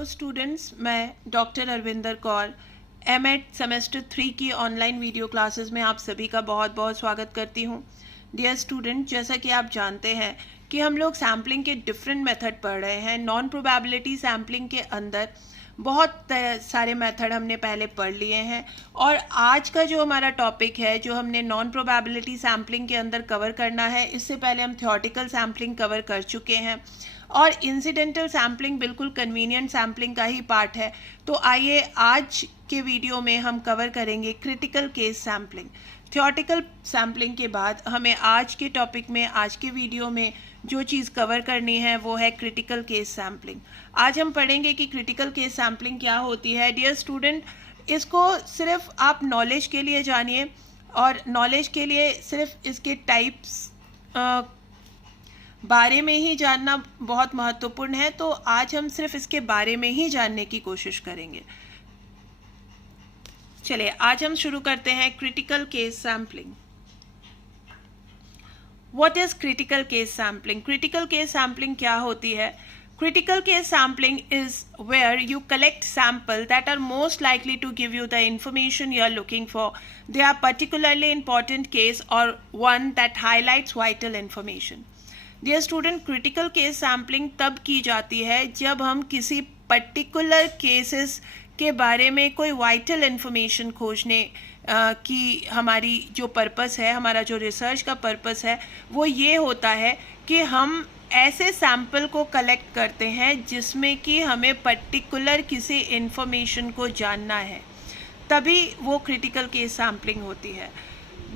Hello students, मैं doctor Arvinder Kaur MEd semester 3 की online video classes में आप सभी का बहुत बहुत स्वागत करती हूँ। डियर स्टूडेंट, जैसा कि आप जानते हैं कि हम लोग सैम्पलिंग के डिफरेंट मेथड पढ़ रहे हैं। नॉन प्रोबेबिलिटी सैम्पलिंग के अंदर बहुत सारे मेथड हमने पहले पढ़ लिए हैं और आज का जो हमारा टॉपिक है, जो हमने नॉन प्रोबेबिलिटी सैम्पलिंग के अंदर कवर करना है, इससे पहले हम थ्योरेटिकल सैम्पलिंग कवर कर चुके हैं और इंसिडेंटल सैम्पलिंग बिल्कुल कन्वीनियंट सैम्पलिंग का ही पार्ट है। तो आइए आज के वीडियो में हम कवर करेंगे critical case sampling. Theoretical sampling के बाद हमें आज के टॉपिक में, आज के वीडियो में जो चीज़ कवर करनी है वो है क्रिटिकल केस सैम्पलिंग। आज हम पढ़ेंगे कि क्रिटिकल केस सैम्पलिंग क्या होती है। डियर स्टूडेंट, इसको सिर्फ आप नॉलेज के लिए जानिए और नॉलेज के लिए सिर्फ इसके टाइप्स बारे में ही जानना बहुत महत्वपूर्ण है। तो आज हम सिर्फ इसके बारे में ही जानने की कोशिश करेंगे। चलिए आज हम शुरू करते हैं critical case sampling. What is critical case sampling? Critical case sampling क्या होती है? Critical case sampling is where you collect samples that are most likely to give you the information you are looking for. They are particularly important case or one that highlights vital information. Dear student, critical case sampling तब की जाती है जब हम किसी particular cases के बारे में कोई vital information खोजने की हमारी जो पर्पस है, हमारा जो रिसर्च का पर्पस है, वो ये होता है कि हम ऐसे सैंपल को कलेक्ट करते हैं जिसमें कि हमें पर्टिकुलर किसी इंफॉर्मेशन को जानना है, तभी वो क्रिटिकल केस सैम्पलिंग होती है।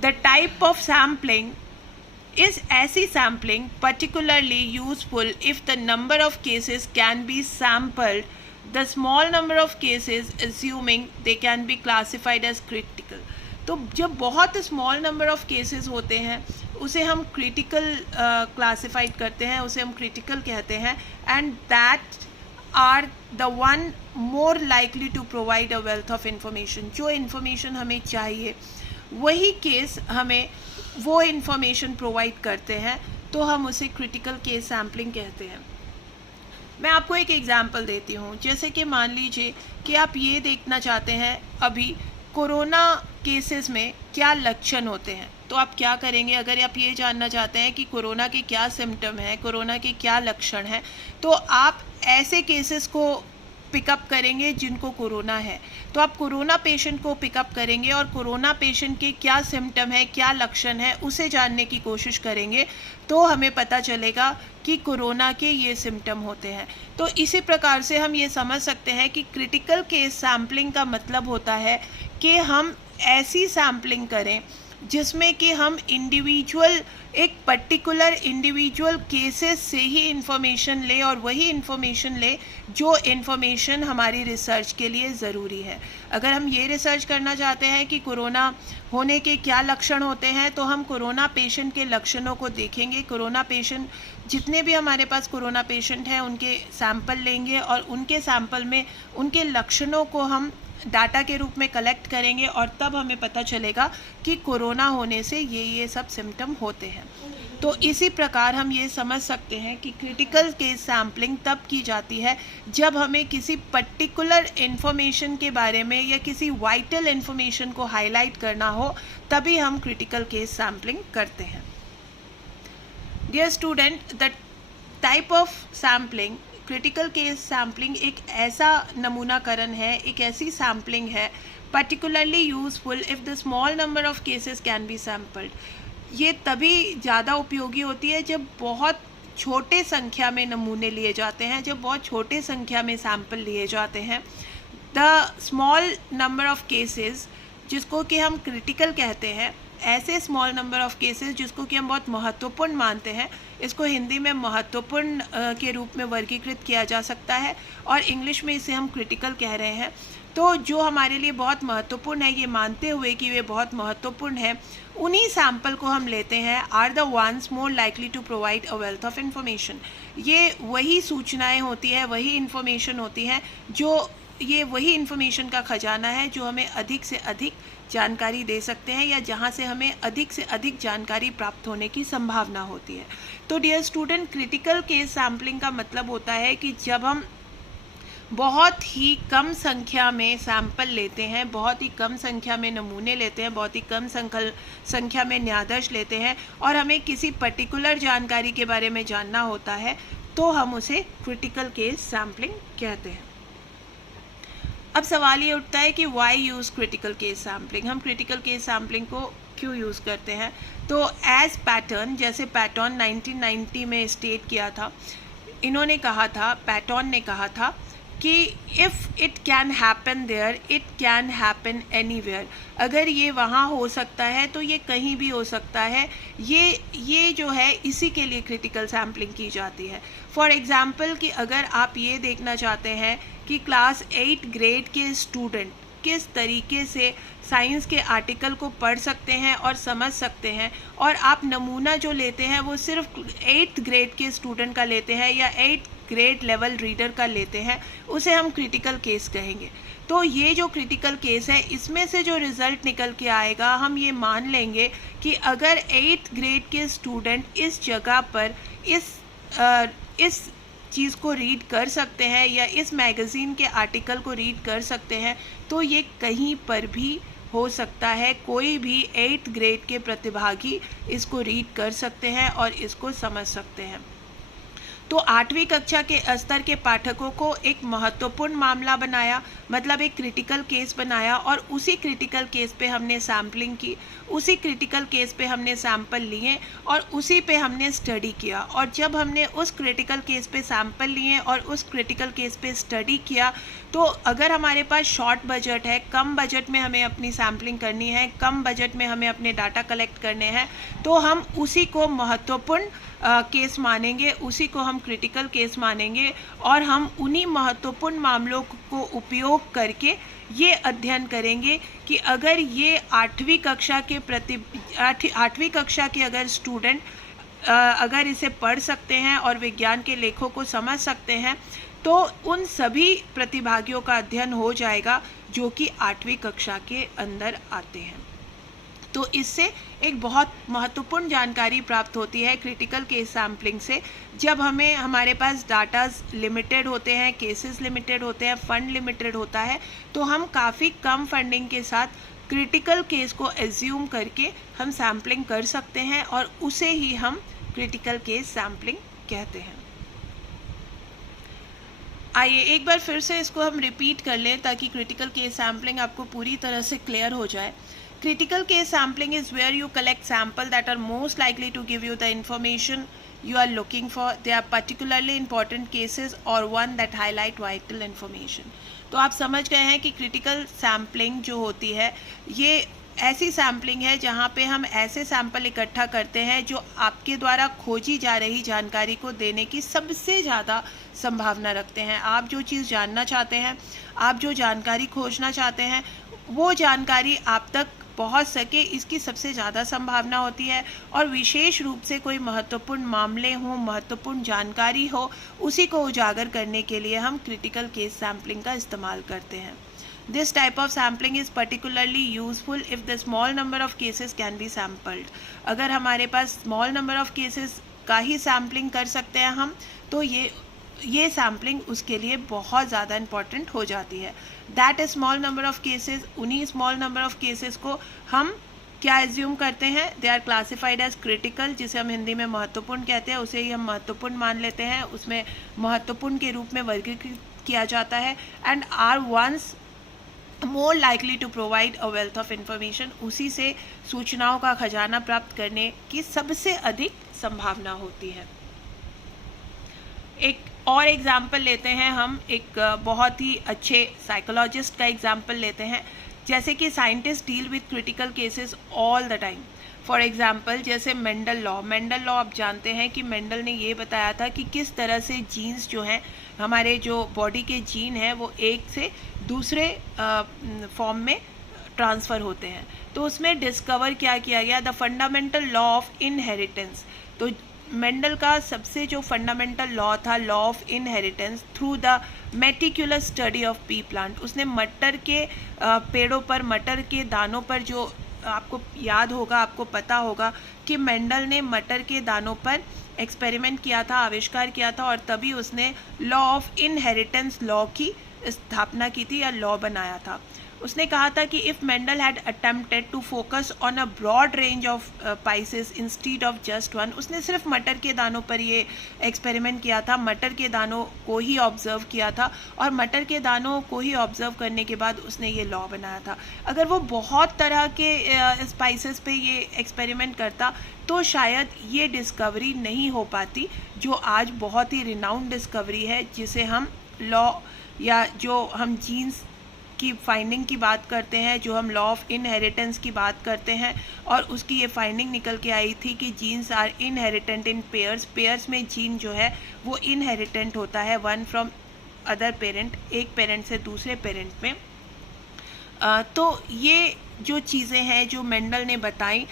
The type of sampling is ऐसी sampling particularly useful if the number of cases can be sampled, the small number of cases assuming they can be classified as critical. तो जब बहुत small number of cases होते हैं उसे हम critical classified करते हैं, उसे हम क्रिटिकल कहते हैं। And that are the one more likely to provide a wealth of information. जो इन्फॉर्मेशन हमें चाहिए वही केस हमें वो इन्फॉर्मेशन प्रोवाइड करते हैं, तो हम उसे क्रिटिकल केस सैम्पलिंग कहते हैं। मैं आपको एक एग्जांपल देती हूँ। जैसे कि मान लीजिए कि आप ये देखना चाहते हैं अभी कोरोना केसेस में क्या लक्षण होते हैं, तो आप क्या करेंगे? अगर आप ये जानना चाहते हैं कि कोरोना के क्या सिम्टम हैं, कोरोना के क्या लक्षण हैं, तो आप ऐसे केसेस को पिकअप करेंगे जिनको कोरोना है। तो आप कोरोना पेशेंट को पिकअप करेंगे और कोरोना पेशेंट के क्या सिम्टम है, क्या लक्षण है, उसे जानने की कोशिश करेंगे, तो हमें पता चलेगा कि कोरोना के ये सिम्टम होते हैं। तो इसी प्रकार से हम ये समझ सकते हैं कि क्रिटिकल केस सैम्पलिंग का मतलब होता है कि हम ऐसी सैम्पलिंग करें जिसमें कि हम इंडिविजुअल, एक पर्टिकुलर इंडिविजुअल केसेस से ही इंफॉर्मेशन ले और वही इंफॉर्मेशन ले जो इंफॉर्मेशन हमारी रिसर्च के लिए ज़रूरी है। अगर हम ये रिसर्च करना चाहते हैं कि कोरोना होने के क्या लक्षण होते हैं, तो हम कोरोना पेशेंट के लक्षणों को देखेंगे। कोरोना पेशेंट, जितने भी हमारे पास कोरोना पेशेंट हैं, उनके सैंपल लेंगे और उनके सैंपल में उनके लक्षणों को हम डाटा के रूप में कलेक्ट करेंगे और तब हमें पता चलेगा कि कोरोना होने से ये सब सिम्टम होते हैं। तो इसी प्रकार हम ये समझ सकते हैं कि क्रिटिकल केस सैम्पलिंग तब की जाती है जब हमें किसी पर्टिकुलर इन्फॉर्मेशन के बारे में या किसी वाइटल इन्फॉर्मेशन को हाईलाइट करना हो, तभी हम क्रिटिकल केस सैम्पलिंग करते हैं। Dear student, the type of sampling, critical case sampling एक ऐसा नमूनाकरण है, एक ऐसी सैम्पलिंग है particularly useful if the small number of cases can be sampled. ये तभी ज़्यादा उपयोगी होती है जब बहुत छोटे संख्या में नमूने लिए जाते हैं, जब बहुत छोटे संख्या में सैंपल लिए जाते हैं। The small number of cases, जिसको कि हम क्रिटिकल कहते हैं, ऐसे स्मॉल नंबर ऑफ केसेस जिसको कि हम बहुत महत्वपूर्ण मानते हैं, इसको हिंदी में महत्वपूर्ण के रूप में वर्गीकृत किया जा सकता है और इंग्लिश में इसे हम क्रिटिकल कह रहे हैं। तो जो हमारे लिए बहुत महत्वपूर्ण है, ये मानते हुए कि वे बहुत महत्वपूर्ण है, उन्हीं सैंपल को हम लेते हैं। Are the ones more likely to provide a wealth of information. ये वही सूचनाएं होती है, वही इंफॉर्मेशन होती हैं, जो ये वही इंफॉर्मेशन का खजाना है जो हमें अधिक से अधिक जानकारी दे सकते हैं या जहां से हमें अधिक से अधिक जानकारी प्राप्त होने की संभावना होती है। तो dear student, critical case sampling का मतलब होता है कि जब हम बहुत ही कम संख्या में सैंपल लेते हैं, बहुत ही कम संख्या में नमूने लेते हैं, बहुत ही कम संख्या में न्यादर्श लेते हैं, और हमें किसी पर्टिकुलर जानकारी के बारे में जानना होता है तो हम उसे क्रिटिकल केस सैम्पलिंग कहते हैं। अब सवाल ये उठता है कि why use critical case sampling, हम क्रिटिकल केस सैम्पलिंग को क्यों यूज़ करते हैं। तो एज पैटर्न, जैसे पैटर्न 1990 में स्टेट किया था, इन्होंने कहा था, पैटर्न ने कहा था कि if it can happen there it can happen anywhere, अगर ये वहाँ हो सकता है तो ये कहीं भी हो सकता है। ये जो है इसी के लिए क्रिटिकल सैम्पलिंग की जाती है। फॉर एग्ज़ाम्पल कि अगर आप ये देखना चाहते हैं कि क्लास 8 ग्रेड के स्टूडेंट किस तरीके से साइंस के आर्टिकल को पढ़ सकते हैं और समझ सकते हैं, और आप नमूना जो लेते हैं वो सिर्फ 8th ग्रेड के स्टूडेंट का लेते हैं या 8th ग्रेड लेवल रीडर का लेते हैं, उसे हम क्रिटिकल केस कहेंगे। तो ये जो क्रिटिकल केस है, इसमें से जो रिज़ल्ट निकल के आएगा, हम ये मान लेंगे कि अगर 8th ग्रेड के स्टूडेंट इस जगह पर इस चीज़ को रीड कर सकते हैं या इस मैगज़ीन के आर्टिकल को रीड कर सकते हैं, तो ये कहीं पर भी हो सकता है। कोई भी 8th ग्रेड के प्रतिभागी इसको रीड कर सकते हैं और इसको समझ सकते हैं। तो 8वीं कक्षा के स्तर के पाठकों को एक महत्वपूर्ण मामला बनाया, मतलब एक क्रिटिकल केस बनाया, और उसी क्रिटिकल केस पे हमने सैम्पलिंग की, उसी क्रिटिकल केस पे हमने सैंपल लिए और उसी पे हमने स्टडी किया। और जब हमने उस क्रिटिकल केस पे सैंपल लिए और उस क्रिटिकल केस पे स्टडी किया, तो अगर हमारे पास शॉर्ट बजट है, कम बजट में हमें अपनी सैम्पलिंग करनी है, कम बजट में हमें अपने डाटा कलेक्ट करने हैं, तो हम उसी को महत्वपूर्ण केस मानेंगे, उसी को हम क्रिटिकल केस मानेंगे, और हम उन्हीं महत्वपूर्ण मामलों को उपयोग करके ये अध्ययन करेंगे कि अगर ये 8वीं कक्षा के अगर स्टूडेंट अगर इसे पढ़ सकते हैं और विज्ञान के लेखों को समझ सकते हैं, तो उन सभी प्रतिभागियों का अध्ययन हो जाएगा जो कि 8वीं कक्षा के अंदर आते हैं। तो इससे एक बहुत महत्वपूर्ण जानकारी प्राप्त होती है क्रिटिकल केस सैम्पलिंग से। जब हमारे पास डाटाज लिमिटेड होते हैं, केसेस लिमिटेड होते हैं, फंड लिमिटेड होता है, तो हम काफ़ी कम फंडिंग के साथ क्रिटिकल केस को एज्यूम करके हम सैम्पलिंग कर सकते हैं, और उसे ही हम क्रिटिकल केस सैम्पलिंग कहते हैं। आइए एक बार फिर से इसको हम रिपीट कर लें ताकि क्रिटिकल केस सैम्पलिंग आपको पूरी तरह से क्लियर हो जाए। Critical case sampling is where you collect samples that are most likely to give you the information you are looking for. They are particularly important cases or one that highlight vital information. तो आप समझ गए हैं कि critical sampling जो होती है, ये ऐसी सैम्पलिंग है जहाँ पे हम ऐसे सैंपल इकट्ठा करते हैं जो आपके द्वारा खोजी जा रही जानकारी को देने की सबसे ज़्यादा संभावना रखते हैं। आप जो चीज़ जानना चाहते हैं, आप जो जानकारी खोजना चाहते हैं, वो जानकारी आप तक पहुंच सके, इसकी सबसे ज़्यादा संभावना होती है। और विशेष रूप से कोई महत्वपूर्ण मामले हों, महत्वपूर्ण जानकारी हो, उसी को उजागर करने के लिए हम क्रिटिकल केस सैम्पलिंग का इस्तेमाल करते हैं। This type of sampling is particularly useful if the small number of cases can be sampled. अगर हमारे पास स्मॉल नंबर ऑफ केसेस का ही सैम्पलिंग कर सकते हैं हम, तो ये सैम्पलिंग उसके लिए बहुत ज़्यादा इम्पॉर्टेंट हो जाती है। That is small number of cases, उन्हीं स्मॉल नंबर ऑफ केसेस को हम क्या एज्यूम करते हैं, they are classified as critical, जिसे हम हिंदी में महत्वपूर्ण कहते हैं, उसे ही हम महत्वपूर्ण मान लेते हैं, उसमें महत्वपूर्ण के रूप में वर्गीकृत किया जाता है, and are ones more likely to provide a wealth of information, उसी से सूचनाओं का खजाना प्राप्त करने की सबसे अधिक संभावना होती है। एक और एग्जाम्पल लेते हैं हम, एक बहुत ही अच्छे साइकोलॉजिस्ट का एग्जाम्पल लेते हैं। जैसे कि scientist deal with critical cases all the time. For example जैसे मेंडल लॉ आप जानते हैं कि मेंडल ने ये बताया था कि किस तरह से जीन्स जो हैं, हमारे जो बॉडी के जीन हैं, वो एक से दूसरे फॉर्म में ट्रांसफ़र होते हैं। तो उसमें डिस्कवर क्या किया गया, the fundamental law of inheritance. तो मेंडल का सबसे जो फंडामेंटल लॉ था, law of inheritance, through the meticulous study of pea plant. उसने मटर के पेड़ों पर, मटर के दानों पर जो आपको याद होगा, आपको पता होगा कि मेंडल ने मटर के दानों पर एक्सपेरिमेंट किया था, आविष्कार किया था, और तभी उसने लॉ ऑफ इनहेरिटेंस लॉ की स्थापना की थी या लॉ बनाया था। उसने कहा था कि if Mendel had attempted to focus on a broad range of species instead of just one, उसने सिर्फ मटर के दानों पर ये एक्सपेरिमेंट किया था, मटर के दानों को ही ऑब्जर्व किया था, और मटर के दानों को ही ऑब्जर्व करने के बाद उसने ये लॉ बनाया था। अगर वो बहुत तरह के स्पाइसेस पे ये एक्सपेरिमेंट करता तो शायद ये डिस्कवरी नहीं हो पाती जो आज बहुत ही रिनाउंड डिस्कवरी है, जिसे हम लॉ या जो हम जीन्स की फाइंडिंग की बात करते हैं, जो हम लॉ ऑफ इनहेरिटेंस की बात करते हैं, और उसकी ये फाइंडिंग निकल के आई थी कि genes are inherited in pairs. Pairs में जीन जो है वो इनहेरिटेंट होता है वन फ्रॉम अदर पेरेंट, एक पेरेंट से दूसरे पेरेंट में। तो ये जो चीज़ें हैं जो मेंडल ने बताई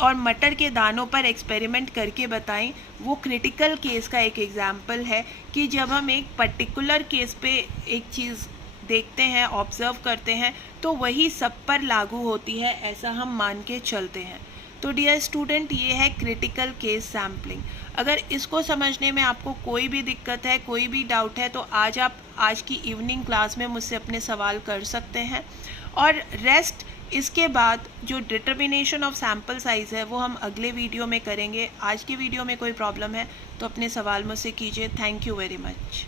और मटर के दानों पर एक्सपेरिमेंट करके बताई, वो क्रिटिकल केस का एक एग्जाम्पल है कि जब हम एक पर्टिकुलर केस पे एक चीज़ देखते हैं, ऑब्जर्व करते हैं, तो वही सब पर लागू होती है, ऐसा हम मान के चलते हैं। तो डियर स्टूडेंट, ये है क्रिटिकल केस सैम्पलिंग। अगर इसको समझने में आपको कोई भी दिक्कत है, कोई भी डाउट है, तो आप आज की इवनिंग क्लास में मुझसे अपने सवाल कर सकते हैं, और रेस्ट इसके बाद जो डिटर्मिनेशन ऑफ सैम्पल साइज़ है वो हम अगले वीडियो में करेंगे। आज की वीडियो में कोई प्रॉब्लम है तो अपने सवाल मुझसे कीजिए। Thank you very much.